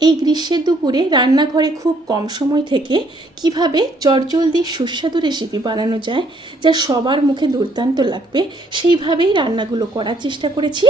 এই গ্রীষ্মের দুপুরে রান্নাঘরে খুব কম সময় থেকে কীভাবে চটজলদি সুস্বাদু রেসিপি বানানো যায়, যা সবার মুখে দুর্দান্ত লাগবে, সেইভাবেই রান্নাগুলো করার চেষ্টা করেছি।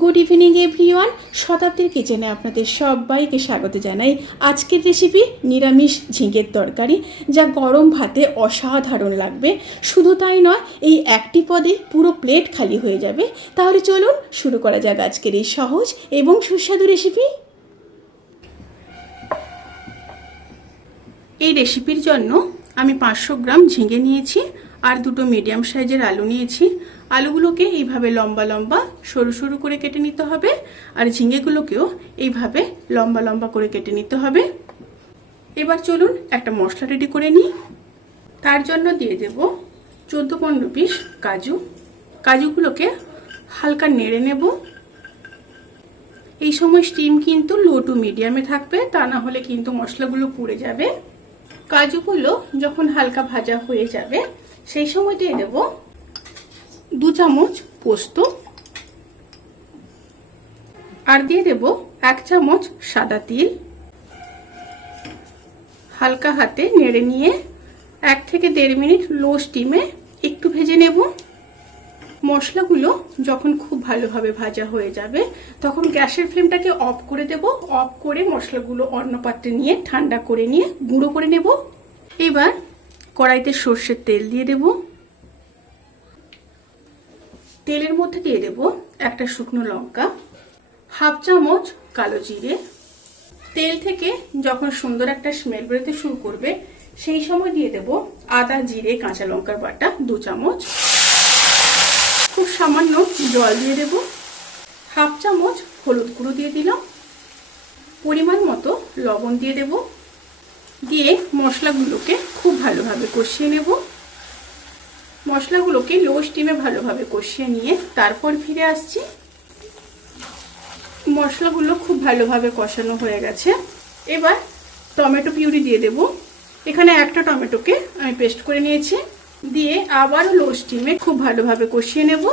গুড ইভিনিং এভরিওয়ান শতাব্দীর কিচেনে আপনাদের সবাইকে স্বাগত জানাই। আজকের রেসিপি নিরামিষ ঝিঙের তরকারি, যা গরম ভাতে অসাধারণ লাগবে। শুধু তাই নয়, এই একটি পদে পুরো প্লেট খালি হয়ে যাবে। তাহলে চলুন শুরু করা যাক আজকের এই সহজ এবং সুস্বাদু রেসিপি এই রেসিপির জন্য আমি পাঁচশো গ্রাম ঝিঙে নিয়েছি আর দুটো মিডিয়াম সাইজের আলু নিয়েছি। আলুগুলোকে এইভাবে লম্বা লম্বা সরু সরু করে কেটে নিতে হবে আর ঝিঙেগুলোকেও এইভাবে লম্বা লম্বা করে কেটে নিতে হবে। এবার চলুন একটা মশলা রেডি করে নিই। তার জন্য দিয়ে দেব চোদ্দ পনেরো পিস কাজু। কাজুগুলোকে হালকা নেড়ে নেব। এই সময় স্টিম কিন্তু লো টু মিডিয়ামে থাকবে, তা না হলে কিন্তু মশলাগুলো পুড়ে যাবে। কাজুগুলো যখন হালকা ভাজা হয়ে যাবে, সেই সময় দিয়ে দেব দু চামচ পোস্ত। আর দিয়ে দেব এক চামচ সাদা তিল। হালকা হাতে নেড়ে নিয়ে এক থেকে দেড় মিনিট লো স্টিমে একটু ভেজে নেব। মশলাগুলো যখন খুব ভালোভাবে ভাজা হয়ে যাবে, তখন গ্যাসের ফ্লেমটাকে অফ করে দেব। অফ করে মশলাগুলো অন্য পাত্রে নিয়ে ঠান্ডা করে নিয়ে গুঁড়ো করে নেব। এবার কড়াইতে সর্ষের তেল দিয়ে দেব। তেলের মধ্যে দিয়ে দেব একটা শুকনো লঙ্কা, হাফ চামচ কালো জিরে। তেল থেকে যখন সুন্দর একটা স্মেল বেরোতে শুরু করবে, সেই সময় দিয়ে দেব আদা, জিরে, কাঁচা লঙ্কার বাটা, দু চামচ। সামান্য জল দিয়ে দেব। হাফ চামচ হলুদ গুঁড়ো দিয়ে দিলাম। পরিমাণ মতো লবণ দিয়ে দেব। দিয়ে মশলাগুলোকে খুব ভালোভাবে কষিয়ে নেব। মশলাগুলোকে লো স্টিমে ভালোভাবে কষিয়ে নিয়ে তারপর ফিরে আসছি। মশলাগুলো খুব ভালোভাবে কষানো হয়ে গেছে। এবার টমেটো পিউরি দিয়ে দেব। এখানে একটা টমেটোকে আমি পেস্ট করে নিয়েছি। দিয়ে আবার লো স্টিমে খুব ভালোভাবে কষিয়ে নেব।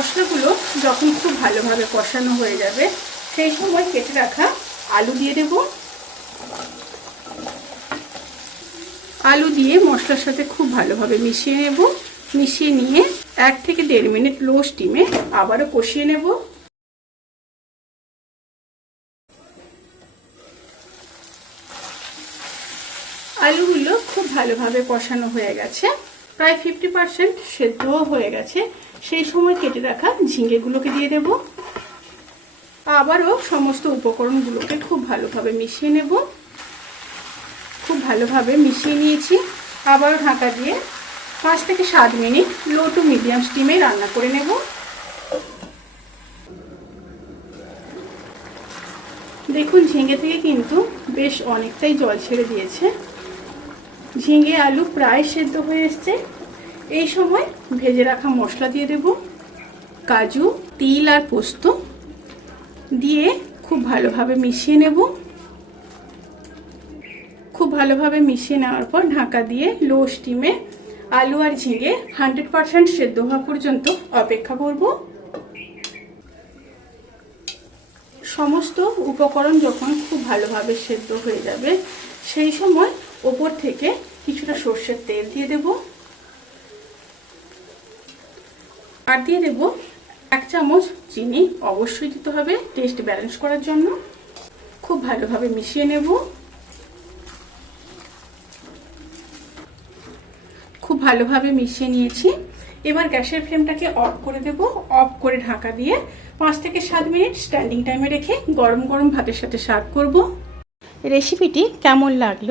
মশলাগুলো যখন খুব ভালোভাবে কষানো হয়ে যাবে, সেই সময় কেটে রাখা আলু দিয়ে দেব। আলু দিয়ে মশলার সাথে খুব ভালোভাবে মিশিয়ে নেব। মিশিয়ে নিয়ে এক থেকে দেড় মিনিট লো স্টিমে আবারও কষিয়ে নেব। আলুগুলো খুব ভালোভাবে কষানো হয়ে গেছে। প্রায় ফিফটি পারসেন্ট সেদ্ধও হয়ে গেছে। সেই সময় কেটে রাখা ঝিঙেগুলোকে দিয়ে দেব। আবারও সমস্ত উপকরণগুলোকে খুব ভালোভাবে মিশিয়ে নেব। খুব ভালোভাবে মিশিয়ে নিয়েছি। আবারও ঢাকা দিয়ে পাঁচ থেকে সাত মিনিট লো টু মিডিয়াম স্টিমে রান্না করে নেব। দেখুন ঝিঙে থেকে কিন্তু বেশ অনেকটাই জল ছেড়ে দিয়েছে। ঝিঙে আলু প্রায় সেদ্ধ হয়ে এসছে। এই সময় ভেজে রাখা মশলা দিয়ে দেব। কাজু, তিল আর পোস্ত দিয়ে খুব ভালোভাবে মিশিয়ে নেব। খুব ভালোভাবে মিশিয়ে নেওয়ার পর ঢাকা দিয়ে লো স্টিমে আলু আর ঝিঙে হান্ড্রেড পারসেন্ট সেদ্ধ হওয়া পর্যন্ত অপেক্ষা করব। সমস্ত উপকরণ যখন খুব ভালোভাবে সেদ্ধ হয়ে যাবে, সেই সময় ওপর থেকে কিছুটা সর্ষের তেল দিয়ে দেব। আর দিয়ে দেব এক চামচ চিনি। অবশ্যই দিতে হবে টেস্ট ব্যালেন্স করার জন্য। খুব ভালোভাবে মিশিয়ে নেব। খুব ভালোভাবে মিশিয়ে নিয়েছি। এবার গ্যাসের ফ্লেমটাকে অফ করে দেব। অফ করে ঢাকা দিয়ে পাঁচ থেকে সাত মিনিট স্ট্যান্ডিং টাইমে রেখে গরম গরম ভাতের সাথে সার্ভ করব। রেসিপিটি কেমন লাগল